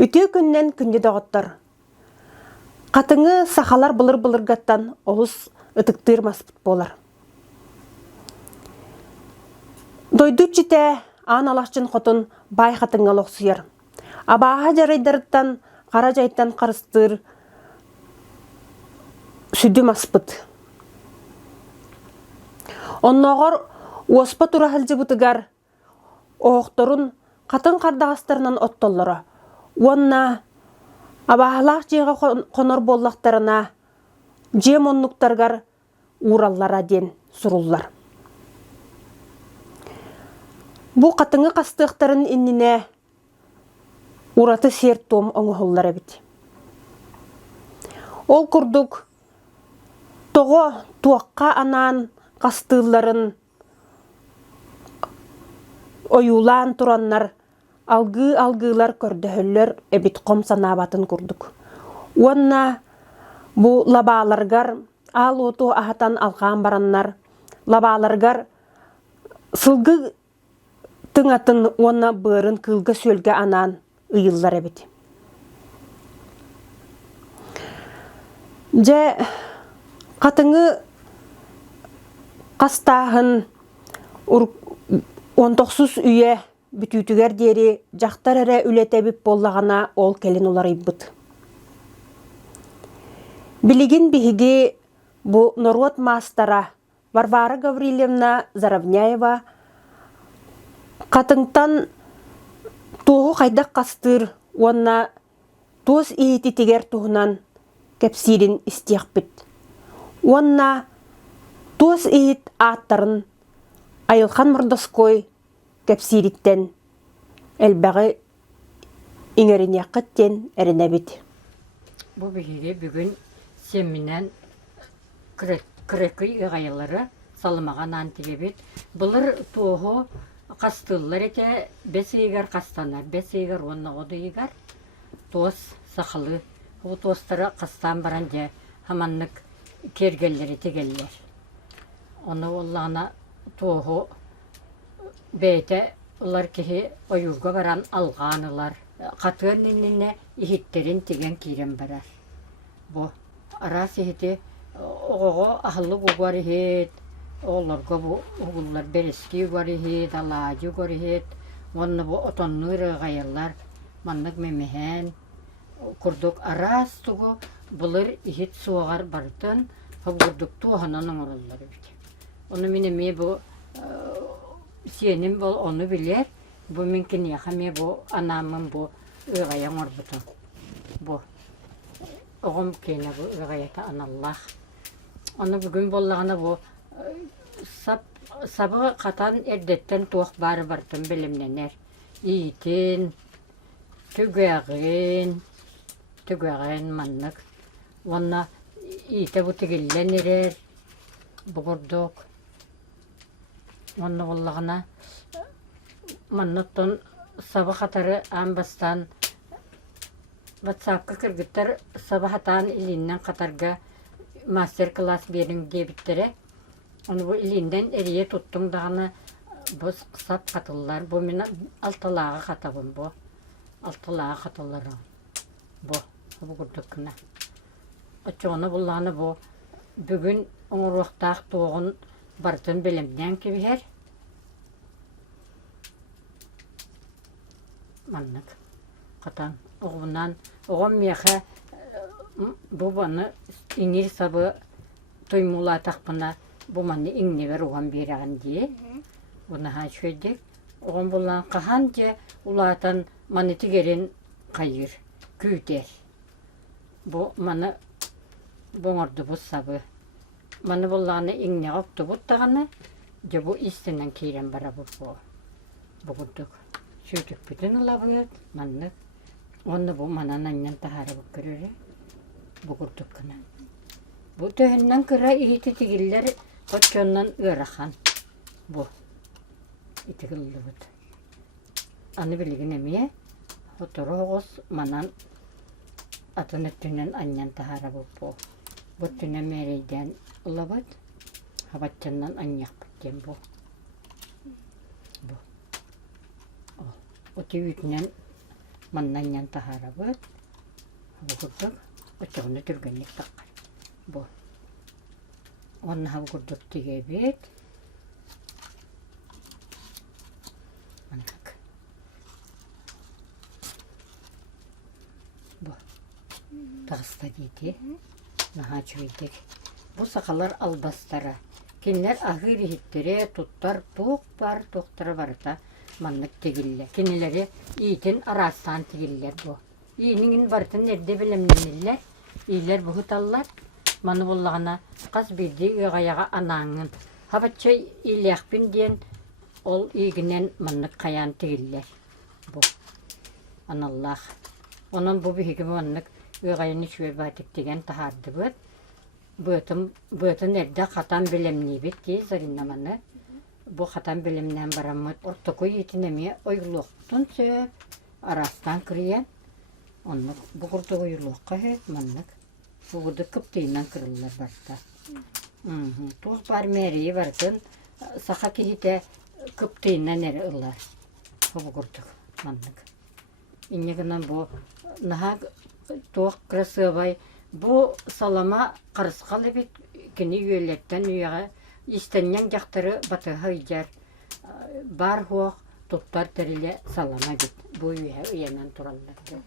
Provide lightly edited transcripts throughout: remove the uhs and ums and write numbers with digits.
Үтө күннен күнде доғыттар. Қатыңы сақалар былыр-былыргаттан олыс ытыктыр маспыт болар. Дойдут жите ан алақчын қотын бай қатыңа лоқсыяр. Абаға жарайдарыттан қара жайттан қарыстыр сүді маспыт. Онноғыр оспа тұра хәлжі бұтыгар оғықтырын қатын қардағастарынан оттоллары. Онна абағалақ жеға қонор боллақтарына жем оннуқтарғар ураллара ден сұрулар. Бұ қатыңы қастықтарын иннине ураты сер том оңғыллар әбіт. Ол күрдік тоғы туаққа анан қастыларын ойулан тұраннар алгылар көрдіхілер әбіт қом санабатын күрдік. Онна бұ лабаларғар ал оту ағатан алған бараннар лабаларғар сылғы тыңатын онна бұрын кылғы сөлгі анан ұйыллар әбіт. Же қатыңы қастағын 19 үйе бүтүтүгер дери жақтар әрі үлетебіп боллағана ол келін олар иббыт. Билигин биһиги бу Норвот мастара Варвара Гаврилевна Заравняева қатыңтан туғы қайдақ қастыр, онна туыз иеті тегер туғынан кәпсирин істеқ біт. Онна туыз иет аттарын Айылхан Мұрдаской кәпсириттен әлбәғі иңеріне қыттен әріне біт. Бұл бігеге бүгін семінен күреккі ұғайылары салымаған антиге бет. Бұлыр туғы қастылылар ете бәс егер қастанар, бәс егер онна оды егер тоз сақылы. Бұл тостары қастан баран де хаманлық кергелер етегелер. Оны олағына туғы бәйті олар кеге ойуға баран алғанылар. Қатығын еніне ехеттерін теген кейрен барар. Бұл арас ехеті оғығы ақылы бұғар ехет, оғыларға бұғылар берескі ғар ехет, алажы ғар ехет. Оны бұл отонныр ғайылар, манлық мемехен. Күрдік арас тұғы бұлыр ехет суағар бартын, күрдік туғанын оңырылар. Оны менеме бұл сенім бұл оны білер, бұл менкен яқаме бұл анамын бұл ұғаян орбытын. Бұл оғым кейіне бұл ұғаяты аналлах. Оны бүгін болағына бұл сабы қатан әрдеттен туақ бары бартын білімненер. Ийтін, түгәғін маннық. Онна иті бұл тігілден ерер, бұғырдық. Онны болағына маннықтың сабы қатары амбастан ватсапқа кіргіттер сабы қатан иліннен қатарға мастер-класс берің дебіттері. Оны бұл илінден әрие тұттың дағаны бұл қысап қатылылар. Бұл мен алтылаға қатабын бұл. Алтылаға қатылары. Бұл күрдік күні. Очоны болағына бұл бүгін оңыруқтақ тоғын бартын білімден кебігер. Маннық. Қатан. Оғынан. Оғын меқі бұл баны еңер сабы тоймула тақпына бұл маны еңневер оған беріған де. Бұны ға шөйдік. Оғын болған қахан де ұлатан маны тігерен қайыр. Күйтер. Бұл маны боңырды бұл сабы. Маны болғаны еңне қопты бұттағаны, де бұл истінен кейрен бара бұл. Бұғырдық. Сөйтік бүтін ұлабығыд, маннық. Оны бұл манан аннан тахары бұл көрері. Бұғырдық күні. Бұл төхіннен күрі иеті тегілер қотчоннан ұрақан. Бұл. Итігілді бұд. Аны білген әме, отыры оғыз манан атын өттінен аннан тахары бұл. Бұл түні мәрейден ұлабыд, хабатчаннан аннақ біттен бұл. Оты үтінен маннан таһарабыт. Бу курдук очоғына түргенник таққар. Бу. Онна хабы курдук тигебет. Маннак. Бу. Тағыста дейді. Наға чөйдік. Бу сақалар албастара. Кинлер ағыр ихиттере туттар туқ бар, туқтары барыта маннак тегілі. Кинелері ийтін арастан тегілер бу. Иініңін бартын әрде білімненілер. Ийлер бұғыталар. Маны болағына қас бірді үйғаяға анаңын. Хабатчай илияқпен дейін ол игінен маннак қаян тегілер. Бу. Аналлах. Онын бу бігі маннак үйғайыны шуе батик деген тахарды бұд. Бұтын әрді қатан білімні бет дей заринаманы. Бұ қатан білімнен барамыд. Ортықы етінеме ойғылуқтың сөп арастан кірген. Онны бұғырды ойғылуққа хет маннак. Бұғыды күптейінен кірілер барда. Туғ бар мәрейі бардың сақа кейті күптейінен әрі ұлар. Бұғырдық маннак. Инегінен бұ нағақ туғ красывай. Бұ салама қарысқалы бет кені үйелеттен үйеға истеннен жақтары батыға үйдер. Бар хуақ тұттар тәрілі салама бет. Бұ үйенен тұраларды.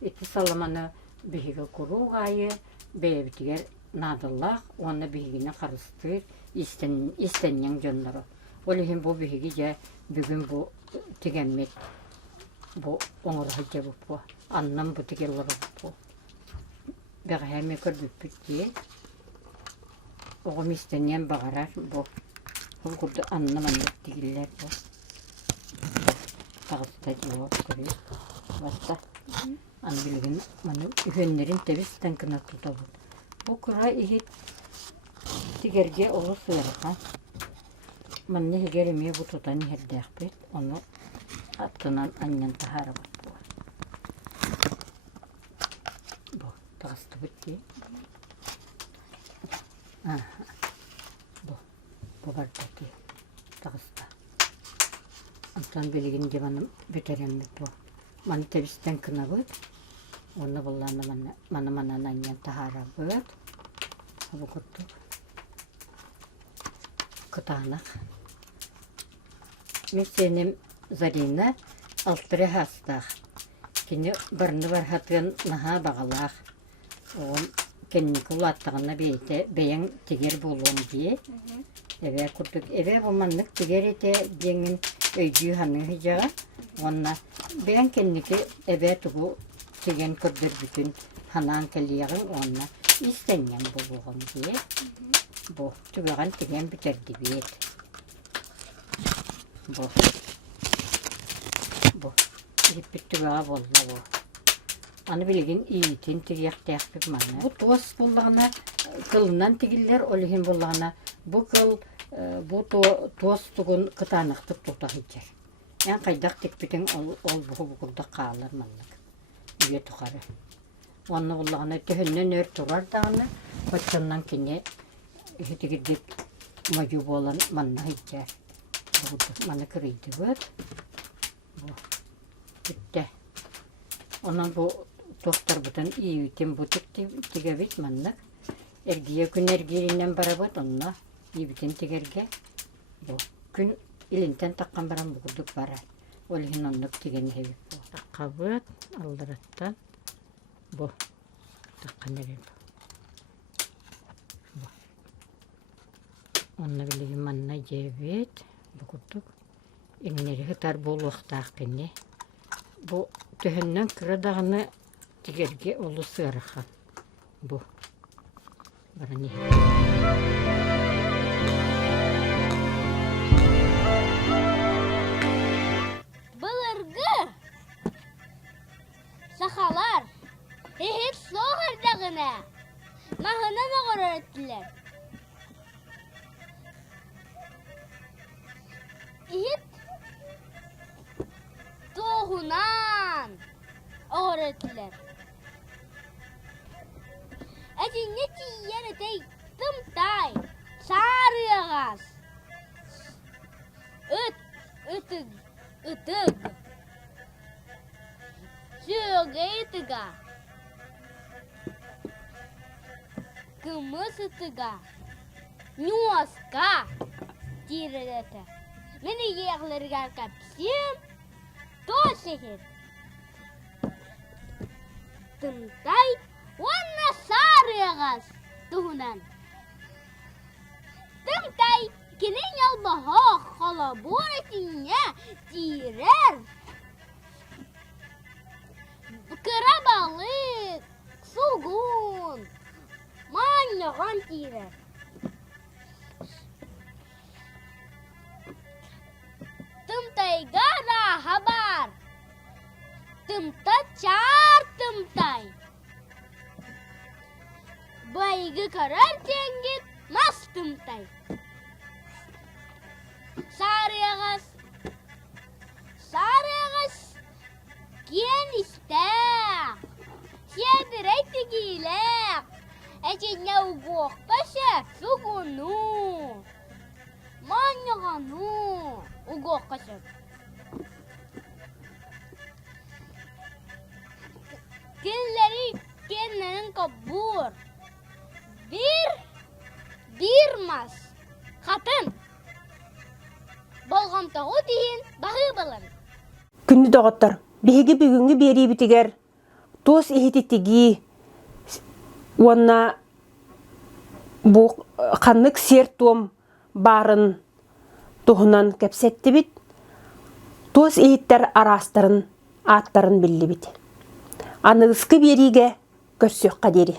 Ити саламаны бігі құру ғайы бәйбітігер надыллақ, оны бігіне қарыстыр истеннен жонлары. Ол ең бұ бігі жа бүгін бұ тегенмет. Бұ оңырғы жа бұ. Аннан бұ тегелері бұ. Бәғәме көрдік бүтте. Оғым истеннен бағарар бұ. Бұл құрды аннан аннан тегелер бұ. Тағыста жауап көрі. Баста. Аны білген маны үйенлерін тәбістен кіна тұта бұл. Бұл күра егет тегерге олы сыйырға. Манны егер еме бұл тұтан ердәқ бет. Оны аттынан аннан тахары бұл. Бұл тағысты бүтте. Бұл бардәке тағыста. Антан білген деманым бөтеремді бұл. Маны тәбістен кіна бұд. Оны бұлланы маны аннан тахара бұд. Бұл күрттік. Күтанық. Мен сенім Зарина алтыры хастақ. Кені барны бар хатығын наға бағалақ. Оғын кеннік ұлаттығына бейін тегер болуын дей. Әбе күрттік. Әбе бұлманлық тегер ете деңін өйдүй ханығы жаға. Онна бән кеннеке әбә тугу теген көрдір бүтін ханан кәлияғын онна истеннен болуғын дей. Бұ түгіған теген бүтерді бет. Бұ. Еппет түгіға болды бұ. Аны білген иетін тегеқтәқпіп маны. Бұ туас болағына қылынан тегілер олығын болағына бұ қыл бұ туас тұғын қытанықтық тұтақ етер. Ян қайдақ текпетен ол бұғы қалар манлық. Үйе тұқары. Оны болағына төхіннен өр тұрар дағыны, көтсіннен кене үйтігірдеп мәжу болан манна хейттер. Маны кірейді бұд. Бүтті. Онан бұл тоқтар бұтын үйітен бұтық тегебет манлық. Әргие күн әргерінен бара бұд, онына үйітен тегерге. Күн илинтен таққан баран бұғырдық барар. Олығын онлық тегені хевіп бұл. Таққа бұд, алдыраттан. Бұл. Таққан әрен бұл. Онна білеген манна жебет. Бұғырдық. Еңнері ғытар бұл уақтақ кенне. Бұл төхіннен кірадағыны тегерге олы сығырыққан. Бұл. Баран Сахалар, хехет соғырдағына, нағынан оғыр өттілер. Ихет тоғынан оғыр өттілер. Әдіне тиен өтей тымтай, сары ағас. Үтіг. Сөгейтіға. Кымысытыға. Нюаска. Тирелеті. Мені еғлерге кәпсем. То шехер. Тымтай. Онна сарығас. Туғынан. Тымтай. Кенен ялбаға қалабор етіне тирер. Кырабалық, сугун, маньяған тирер. Тымтайға раға бар. Тымта чар тымтай. Байғы қарар теңгет мас тымтай. Сарығас. Кен істәк. Седірей тігілек. Әченне уғоқ башы суғыну. Маньяғану. Уғоқ башы. Кенлері кеннерін кабур. Бирмас. Қатын. Болғамтағы дейін бағы балын. Күнді доғыттар, беге бүгінгі бері бітігер, тос ехететтігі, онна бұл қаннық сер том барын тұғынан кәпсетті бит, тос ехеттер арастарын, аттарын білі бит. Анығысқы беріге көрсек қадері.